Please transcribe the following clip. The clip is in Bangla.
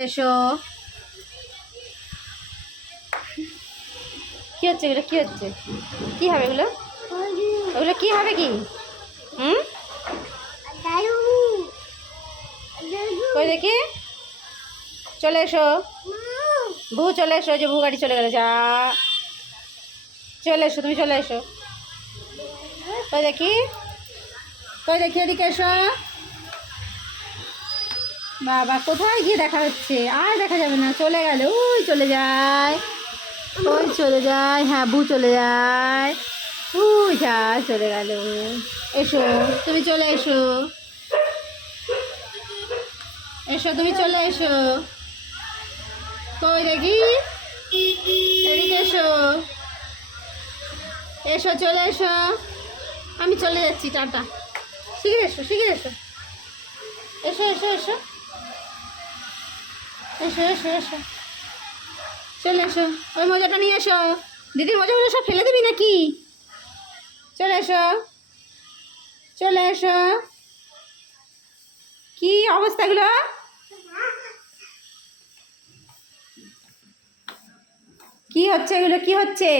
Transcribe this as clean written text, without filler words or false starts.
এসো। কি হচ্ছে এগুলো? কি হচ্ছে? কি হবে এগুলো? ওগুলো কি হবে কি? হুম, কই দেখি। চলে এসো ভু, চলে এসো। যে ভু গাড়ি চলে গেল। যা, চলে এসো, তুমি চলে এসো। কই দেখি, কই দেখি, এদিকে এসো। বাবা, কোথায় গিয়ে দেখা হচ্ছে? আর দেখা যাবে না, চলে গেল। ওই চলে যায়, ওই চলে যায়। হ্যাঁ, ভু চলে যায়। যা, চলে গেল। এসো, তুমি চলে এসো। এসো, তুমি চলে এসো। কই দেখি, এদিকে এসো। এসো, চলে এসো। আমি চলে যাচ্ছি, টাটা। শিখে এসো, শিখে এসো। এসো এসো এসো, এসো এসো এসো, চলে এসো। ওই মোজাটা নিয়ে এসো। দিদির মোজাগুলো সব ফেলে দিবি নাকি? চলে এসো, চলে এসো। কি অবস্থাগুলো? কি হচ্ছে এগুলো? কি হচ্ছে?